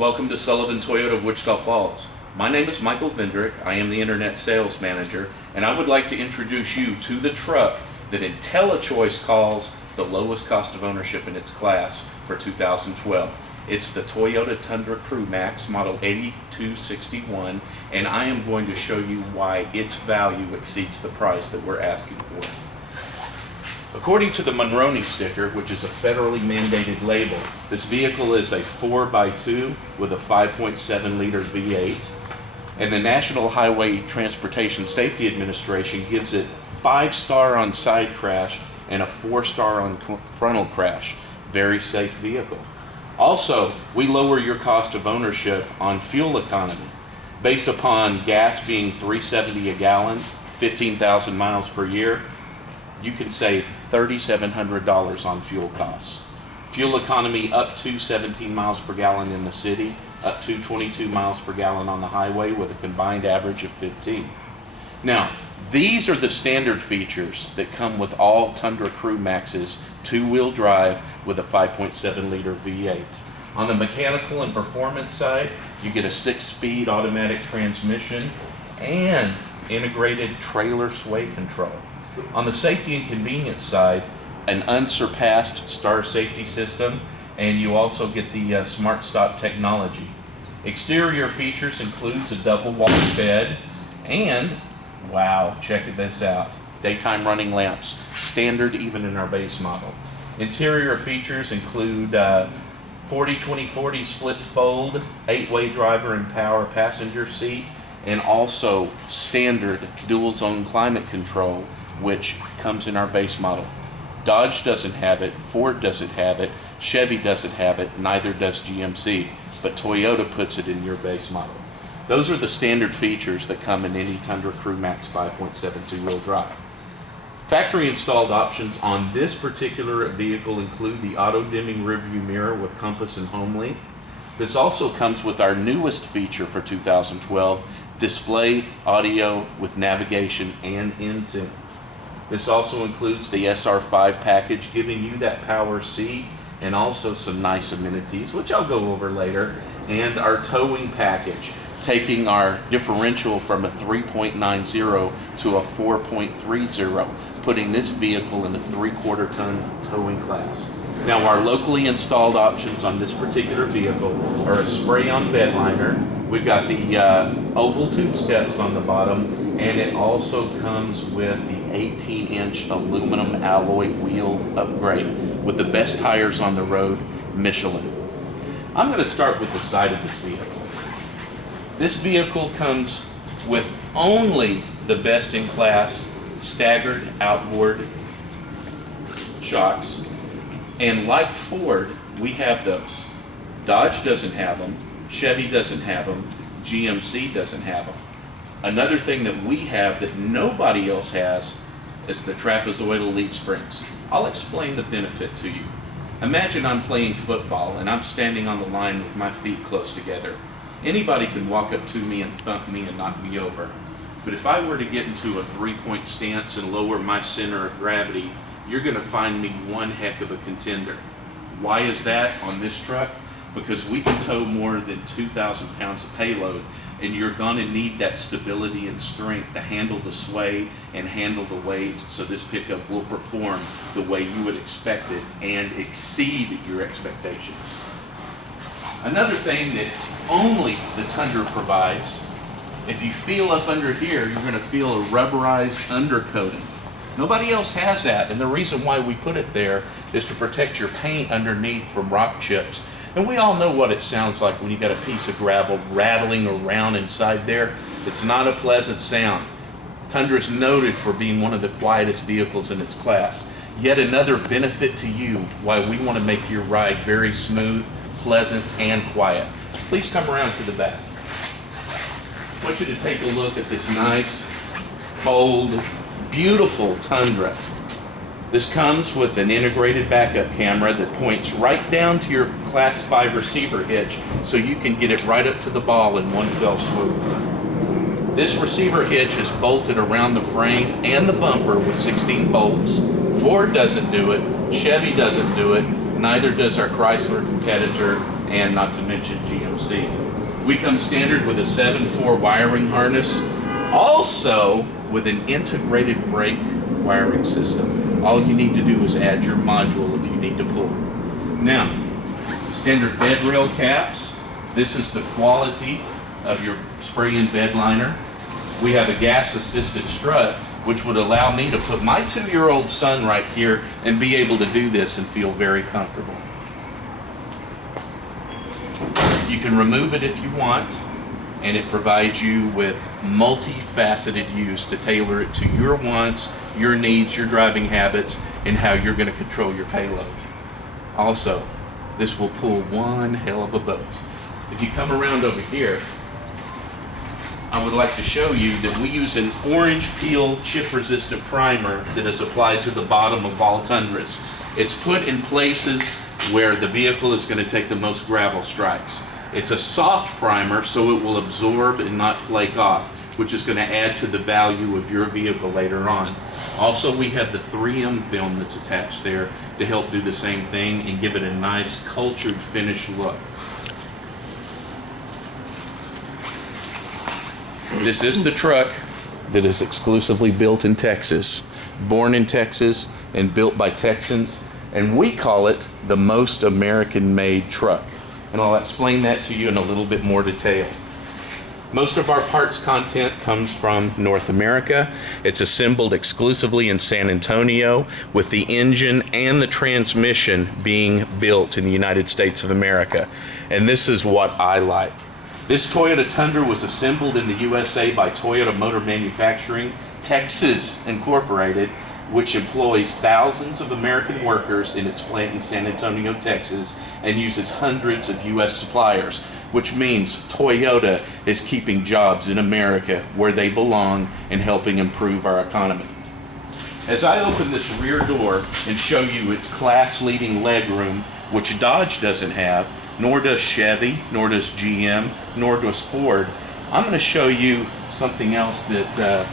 Welcome to Sullivan Toyota of Wichita Falls. My name is Michael Vendrick. I am the Internet Sales Manager, and I would like to introduce you to the truck that IntelliChoice calls the lowest cost of ownership in its class for 2012. It's the Toyota Tundra CrewMax model 8261, and I am going to show you why its value exceeds the price that we're asking for. According to the Monroney sticker, which is a federally mandated label, this vehicle is a 4x2 with a 5.7 liter V8, and the National Highway Transportation Safety Administration gives it 5-star on side crash and a 4-star on frontal crash. Very safe vehicle. Also, we lower your cost of ownership on fuel economy. Based upon gas being $3.70 a gallon, 15,000 miles per year, you can save $3,700 on fuel costs. Fuel economy up to 17 miles per gallon in the city, up to 22 miles per gallon on the highway with a combined average of 15. Now, these are the standard features that come with all Tundra CrewMaxes, 2-wheel drive with a 5.7 liter V8. On the mechanical and performance side, you get a 6-speed automatic transmission and integrated trailer sway control. On the safety and convenience side, an unsurpassed star safety system, and you also get the Smart Stop technology. Exterior features includes a double wall bed and, wow, check this out, daytime running lamps, standard even in our base model. Interior features include 40-20-40 split fold, 8-way driver and power passenger seat, and also standard dual zone climate control, which comes in our base model. Dodge doesn't have it, Ford doesn't have it, Chevy doesn't have it, neither does GMC, but Toyota puts it in your base model. Those are the standard features that come in any Tundra CrewMax 5.7 2-wheel drive. Factory installed options on this particular vehicle include the auto dimming rearview mirror with compass and home link. This also comes with our newest feature for 2012, display audio with navigation and InTune. This also includes the SR5 package, giving you that power seat and also some nice amenities, which I'll go over later, and our towing package, taking our differential from a 3.90 to a 4.30, putting this vehicle in a 3/4 ton towing class. Now, our locally installed options on this particular vehicle are a spray-on bed liner. We've got the oval tube steps on the bottom, and it also comes with the 18-inch aluminum alloy wheel upgrade with the best tires on the road, Michelin. I'm going to start with the side of this vehicle. This vehicle comes with only the best-in-class staggered outboard shocks, and like Ford, we have those. Dodge doesn't have them, Chevy doesn't have them, GMC doesn't have them. Another thing that we have that nobody else has is the trapezoidal leaf springs. I'll explain the benefit to you. Imagine I'm playing football and I'm standing on the line with my feet close together. Anybody can walk up to me and thump me and knock me over. But if I were to get into a 3-point stance and lower my center of gravity, you're going to find me one heck of a contender. Why is that on this truck? Because we can tow more than 2,000 pounds of payload, and you're going to need that stability and strength to handle the sway and handle the weight, so this pickup will perform the way you would expect it and exceed your expectations. Another thing that only the Tundra provides, if you feel up under here, you're going to feel a rubberized undercoating. Nobody else has that, and the reason why we put it there is to protect your paint underneath from rock chips. And we all know what it sounds like when you got a piece of gravel rattling around inside there. It's not a pleasant sound. Tundra is noted for being one of the quietest vehicles in its class. Yet another benefit to you why we want to make your ride very smooth, pleasant, and quiet. Please come around to the back. I want you to take a look at this nice, bold, beautiful Tundra. This comes with an integrated backup camera that points right down to your Class 5 receiver hitch so you can get it right up to the ball in one fell swoop. This receiver hitch is bolted around the frame and the bumper with 16 bolts. Ford doesn't do it, Chevy doesn't do it, neither does our Chrysler competitor, and not to mention GMC. We come standard with a 7/4 wiring harness, also with an integrated brake wiring system. All you need to do is add your module if you need to pull. Now, standard bed rail caps. This is the quality of your spray-in bed liner. We have a gas-assisted strut, which would allow me to put my 2-year-old son right here and be able to do this and feel very comfortable. You can remove it if you want, and it provides you with multifaceted use to tailor it to your wants, your needs, your driving habits, and how you're going to control your payload. Also, this will pull one hell of a boat. If you come around over here, I would like to show you that we use an orange peel chip resistant primer that is applied to the bottom of all Tundras. It's put in places where the vehicle is going to take the most gravel strikes. It's a soft primer, so it will absorb and not flake off, which is going to add to the value of your vehicle later on. Also, we have the 3M film that's attached there to help do the same thing and give it a nice cultured finish look. This is the truck that is exclusively built in Texas, born in Texas and built by Texans, and we call it the most American-made truck. And I'll explain that to you in a little bit more detail. Most of our parts content comes from North America. It's assembled exclusively in San Antonio, with the engine and the transmission being built in the United States of America. And this is what I like. This Toyota Tundra was assembled in the USA by Toyota Motor Manufacturing, Texas Incorporated, which employs thousands of American workers in its plant in San Antonio, Texas, and uses hundreds of US suppliers, which means Toyota is keeping jobs in America where they belong and helping improve our economy. As I open this rear door and show you its class-leading legroom, which Dodge doesn't have, nor does Chevy, nor does GM, nor does Ford, I'm going to show you something else that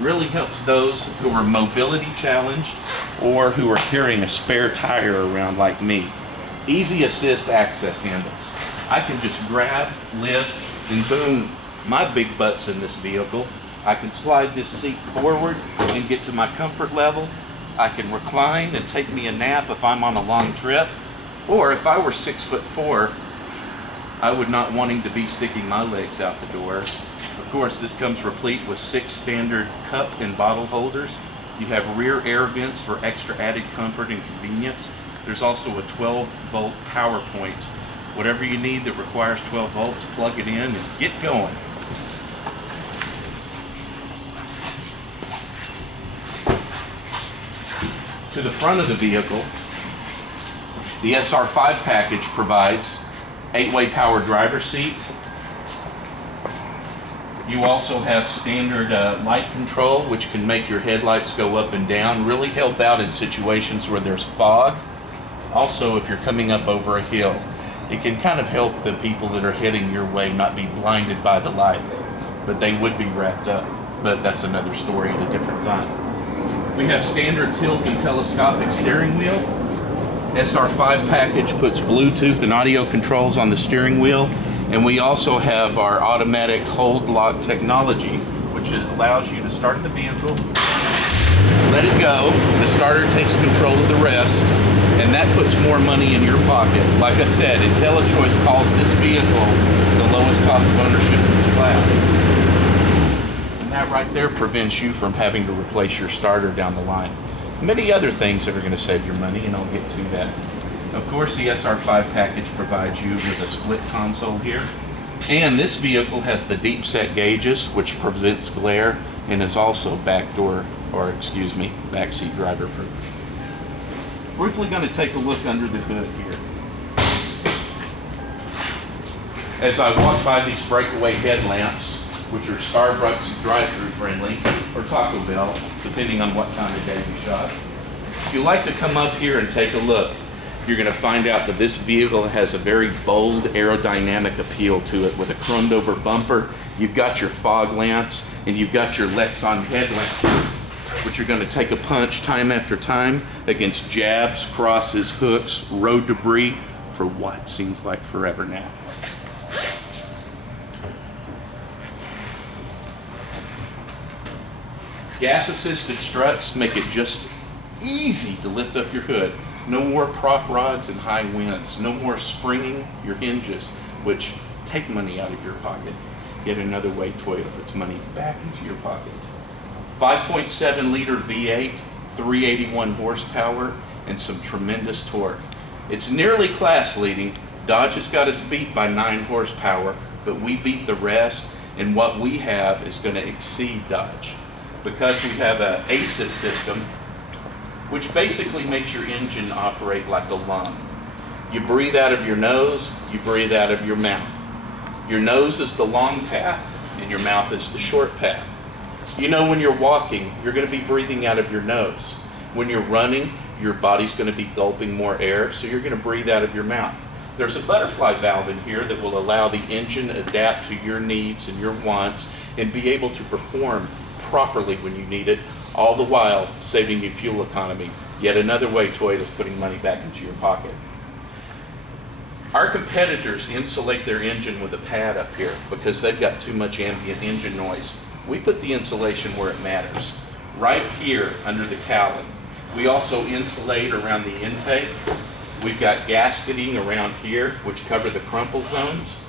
really helps those who are mobility challenged or who are carrying a spare tire around like me. Easy assist access handles. I can just grab, lift, and boom, my big butt's in this vehicle. I can slide this seat forward and get to my comfort level. I can recline and take me a nap if I'm on a long trip. Or if I were 6'4", I would not wanting to be sticking my legs out the door. Of course, this comes replete with 6 standard cup and bottle holders. You have rear air vents for extra added comfort and convenience. There's also a 12-volt power point. Whatever you need that requires 12 volts, plug it in and get going. To the front of the vehicle, the SR5 package provides 8-way power driver seat. You also have standard light control, which can make your headlights go up and down, really help out in situations where there's fog. Also, if you're coming up over a hill, it can kind of help the people that are heading your way not be blinded by the light, but they would be wrapped up. But that's another story at a different time. We have standard tilt and telescopic steering wheel. SR5 package puts Bluetooth and audio controls on the steering wheel, and we also have our automatic hold lock technology, which allows you to start the vehicle, let it go, the starter takes control of the rest, and that puts more money in your pocket. Like I said, IntelliChoice calls this vehicle the lowest cost of ownership in its class. And that right there prevents you from having to replace your starter down the line. Many other things that are going to save your money, and I'll get to that. Of course, the SR5 package provides you with a split console here. And this vehicle has the deep set gauges, which prevents glare, and is also backseat driver proof. Briefly going to take a look under the hood here. As I walk by these breakaway headlamps, which are Starbucks drive-thru friendly, or Taco Bell, depending on what time of day you shop. If you like to come up here and take a look, you're going to find out that this vehicle has a very bold aerodynamic appeal to it with a chromed over bumper. You've got your fog lamps, and you've got your Lexon headlamp, which are going to take a punch time after time against jabs, crosses, hooks, road debris, for what seems like forever now. Gas-assisted struts make it just easy to lift up your hood. No more prop rods and high winds. No more springing your hinges, which take money out of your pocket. Yet another way Toyota puts money back into your pocket. 5.7 liter V8, 381 horsepower, and some tremendous torque. It's nearly class leading. Dodge has got us beat by 9 horsepower, but we beat the rest, and what we have is going to exceed Dodge. Because we have an ACES system, which basically makes your engine operate like a lung. You breathe out of your nose, you breathe out of your mouth. Your nose is the long path, and your mouth is the short path. You know, when you're walking, you're going to be breathing out of your nose. When you're running, your body's going to be gulping more air, so you're going to breathe out of your mouth. There's a butterfly valve in here that will allow the engine to adapt to your needs and your wants and be able to perform properly when you need it, all the while saving you fuel economy. Yet another way Toyota's putting money back into your pocket. Our competitors insulate their engine with a pad up here because they've got too much ambient engine noise. We put the insulation where it matters, right here under the cowling. We also insulate around the intake. We've got gasketing around here, which cover the crumple zones.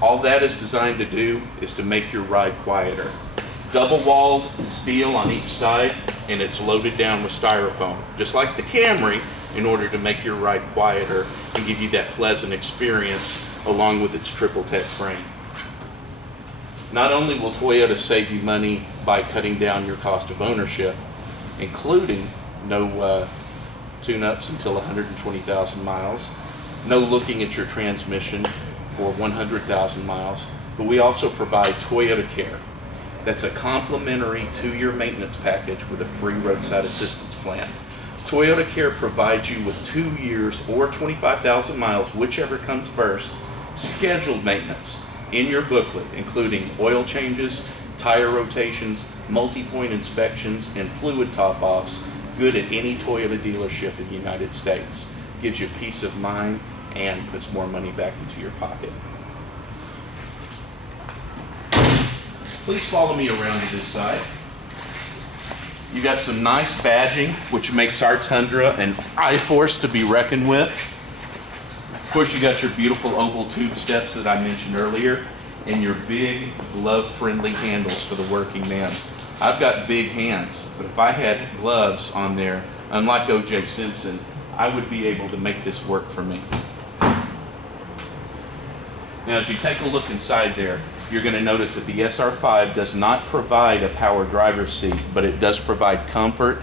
All that is designed to do is to make your ride quieter. Double-walled steel on each side, and it's loaded down with styrofoam, just like the Camry, in order to make your ride quieter and give you that pleasant experience along with its triple tech frame. Not only will Toyota save you money by cutting down your cost of ownership, including no tune-ups until 120,000 miles, no looking at your transmission for 100,000 miles, but we also provide Toyota Care. That's a complimentary 2-year maintenance package with a free roadside assistance plan. Toyota Care provides you with 2 years or 25,000 miles, whichever comes first, scheduled maintenance in your booklet, including oil changes, tire rotations, multi-point inspections, and fluid top-offs, good at any Toyota dealership in the United States. Gives you peace of mind and puts more money back into your pocket. Please follow me around to this side. You got some nice badging, which makes our Tundra an I-force to be reckoned with. Of course, you got your beautiful oval tube steps that I mentioned earlier, and your big glove-friendly handles for the working man. I've got big hands, but if I had gloves on there, unlike O.J. Simpson, I would be able to make this work for me. Now, as you take a look inside there, you're going to notice that the SR5 does not provide a power driver's seat, but it does provide comfort,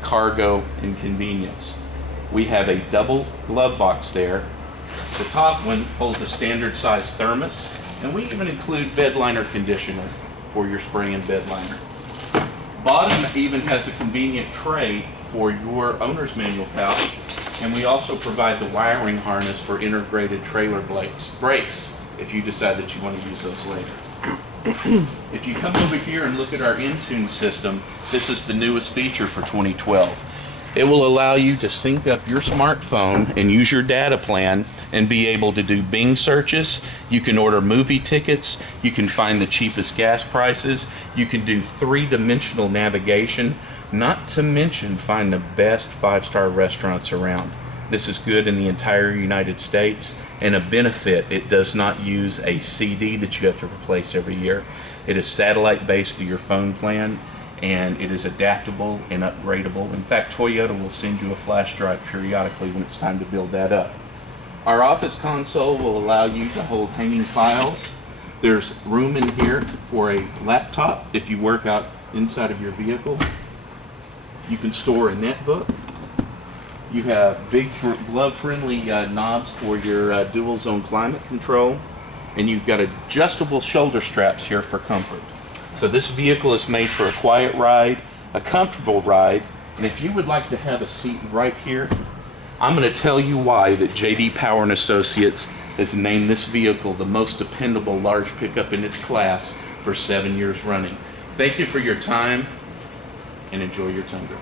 cargo, and convenience. We have a double glove box there. The top one holds a standard size thermos, and we even include bed liner conditioner for your spray and bed liner. Bottom even has a convenient tray for your owner's manual pouch, and we also provide the wiring harness for integrated trailer brakes if you decide that you want to use those later. If you come over here and look at our Intune system, this is the newest feature for 2012. It will allow you to sync up your smartphone and use your data plan and be able to do Bing searches. You can order movie tickets. You can find the cheapest gas prices. You can do 3-dimensional navigation, not to mention find the best 5-star restaurants around. This is good in the entire United States, and a benefit, it does not use a CD that you have to replace every year. It is satellite based through your phone plan, and it is adaptable and upgradable. In fact, Toyota will send you a flash drive periodically when it's time to build that up. Our office console will allow you to hold hanging files. There's room in here for a laptop if you work out inside of your vehicle. You can store a netbook. You have big glove-friendly knobs for your dual zone climate control, and you've got adjustable shoulder straps here for comfort. So this vehicle is made for a quiet ride, a comfortable ride, and if you would like to have a seat right here, I'm going to tell you why that J.D. Power & Associates has named this vehicle the most dependable large pickup in its class for 7 years running. Thank you for your time, and enjoy your Tundra.